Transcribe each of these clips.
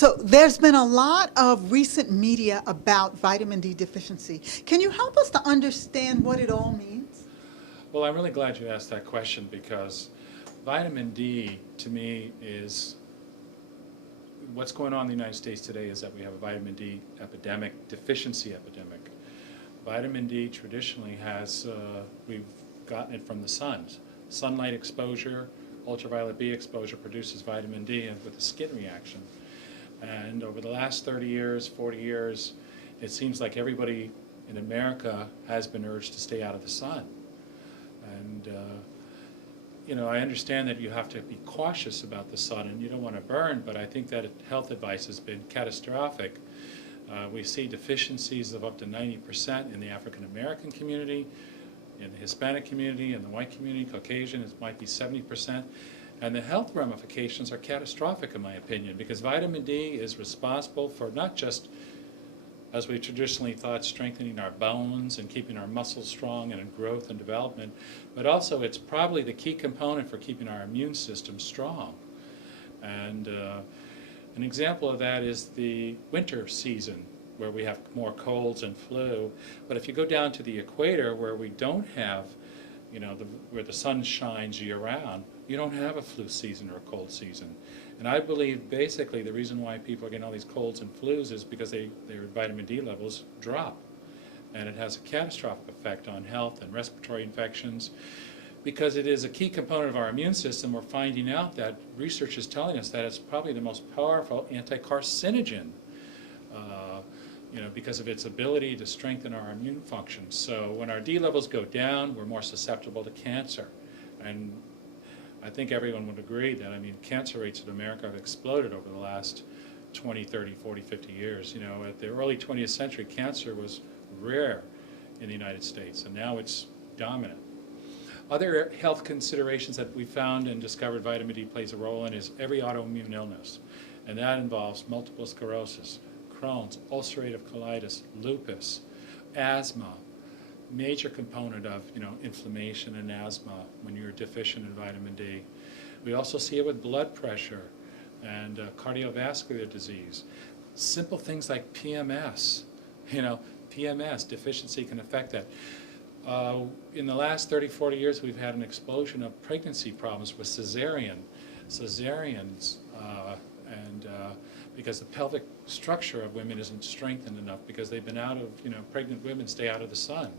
So there's been a lot of recent media about vitamin D deficiency. Can you help us to understand what it all means? Well, I'm really glad you asked that question because vitamin D, to me, is what's going on in the United States today is that we have a vitamin D epidemic, deficiency epidemic. Vitamin D traditionally we've gotten it from the sun. Sunlight exposure, ultraviolet B exposure produces vitamin D with a skin reaction. And over the last 30 years, 40 years, it seems like everybody in America has been urged to stay out of the sun. And I understand that you have to be cautious about the sun and you don't want to burn, but I think that health advice has been catastrophic. We see deficiencies of up to 90% in the African American community, in the Hispanic community, in the white community, Caucasian, it might be 70%. And the health ramifications are catastrophic in my opinion, because vitamin D is responsible for not just, as we traditionally thought, strengthening our bones and keeping our muscles strong and in growth and development, but also it's probably the key component for keeping our immune system strong. And an example of that is the winter season, where we have more colds and flu. But if you go down to the equator, where we don't have, where the sun shines year-round, you don't have a flu season or a cold season. And I believe basically the reason why people are getting all these colds and flus is because their vitamin D levels drop. And it has a catastrophic effect on health and respiratory infections. Because it is a key component of our immune system, we're finding out that research is telling us that it's probably the most powerful anti-carcinogen, because of its ability to strengthen our immune function. So when our D levels go down, we're more susceptible to cancer. And I think everyone would agree that, cancer rates in America have exploded over the last 20, 30, 40, 50 years. At the early 20th century, cancer was rare in the United States, and now it's dominant. Other health considerations that we found and discovered vitamin D plays a role in is every autoimmune illness, and that involves multiple sclerosis, Crohn's, ulcerative colitis, lupus, asthma, major component of inflammation and asthma when you're deficient in vitamin D. We also see it with blood pressure and cardiovascular disease. Simple things like PMS, PMS deficiency can affect that. In the last 30, 40 years, we've had an explosion of pregnancy problems with cesareans, because the pelvic structure of women isn't strengthened enough because they've been out of, pregnant women stay out of the sun.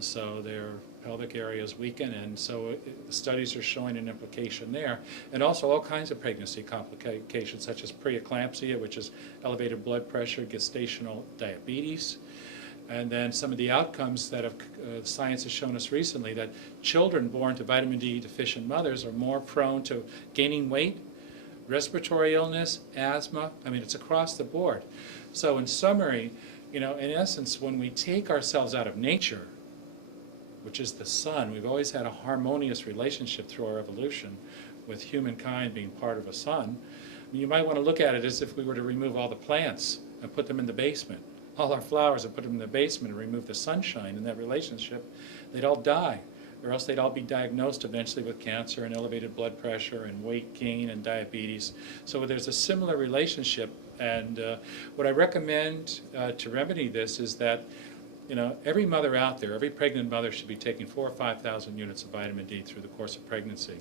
So their pelvic areas weaken, and so studies are showing an implication there. And also all kinds of pregnancy complications such as preeclampsia, which is elevated blood pressure, gestational diabetes. And then some of the outcomes that science has shown us recently, that children born to vitamin D deficient mothers are more prone to gaining weight, respiratory illness, asthma. It's across the board. So in summary, in essence, when we take ourselves out of nature, which is the sun, we've always had a harmonious relationship through our evolution with humankind being part of a sun. You might want to look at it as if we were to remove all the plants and put them in the basement, all our flowers and put them in the basement and remove the sunshine in that relationship, they'd all die. Or else they'd all be diagnosed eventually with cancer and elevated blood pressure and weight gain and diabetes. So there's a similar relationship, and what I recommend to remedy this is that every mother out there, every pregnant mother should be taking 4,000 or 5,000 units of vitamin D through the course of pregnancy.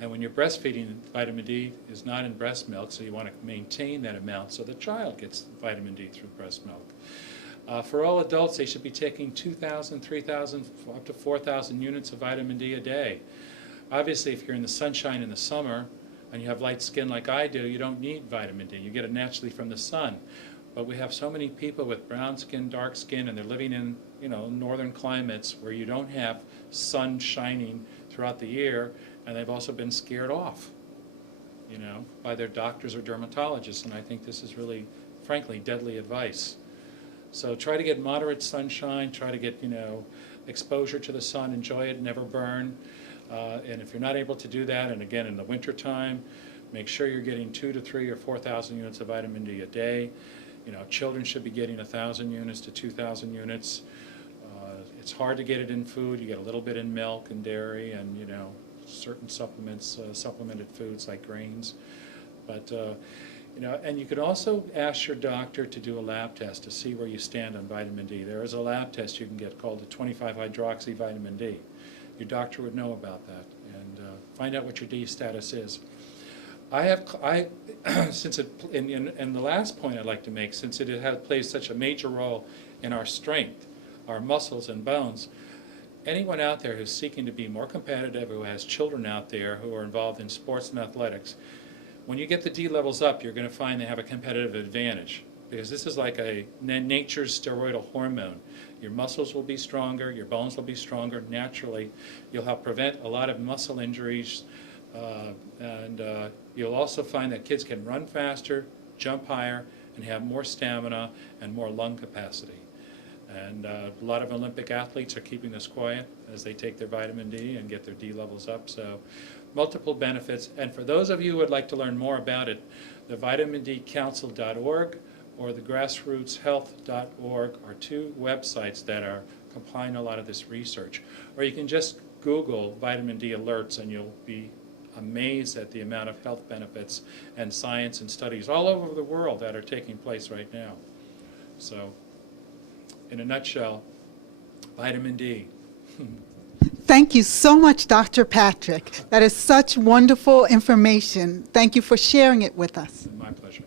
And when you're breastfeeding, vitamin D is not in breast milk, so you want to maintain that amount so the child gets vitamin D through breast milk. For all adults, they should be taking 2,000, 3,000, up to 4,000 units of vitamin D a day. Obviously, if you're in the sunshine in the summer and you have light skin like I do, you don't need vitamin D. You get it naturally from the sun. But we have so many people with brown skin, dark skin, and they're living in northern climates where you don't have sun shining throughout the year, and they've also been scared off by their doctors or dermatologists. And I think this is really, frankly, deadly advice. So try to get moderate sunshine, try to get, exposure to the sun, enjoy it, never burn. And if you're not able to do that, and again in the winter time, make sure you're getting 2,000 to 3,000 or 4,000 units of vitamin D a day. Children should be getting 1,000 units to 2,000 units. It's hard to get it in food. You get a little bit in milk and dairy and, certain supplements, supplemented foods like grains. But You know, and you could also ask your doctor to do a lab test to see where you stand on vitamin D. There is a lab test you can get called the 25-hydroxy vitamin D. Your doctor would know about that, and find out what your D status is. Since and the last point I'd like to make, since it plays such a major role in our strength, our muscles and bones, anyone out there who's seeking to be more competitive, who has children out there who are involved in sports and athletics, when you get the D levels up, you're going to find they have a competitive advantage, because this is like nature's steroidal hormone. Your muscles will be stronger, your bones will be stronger naturally. You'll help prevent a lot of muscle injuries, and you'll also find that kids can run faster, jump higher, and have more stamina and more lung capacity. And a lot of Olympic athletes are keeping this quiet as they take their vitamin D and get their D levels up. So multiple benefits. And for those of you who would like to learn more about it, the vitamindcouncil.org or the grassrootshealth.org are two websites that are compiling a lot of this research. Or you can just Google vitamin D alerts and you'll be amazed at the amount of health benefits and science and studies all over the world that are taking place right now. So, in a nutshell, vitamin D. Thank you so much, Dr. Patrick. That is such wonderful information. Thank you for sharing it with us. My pleasure.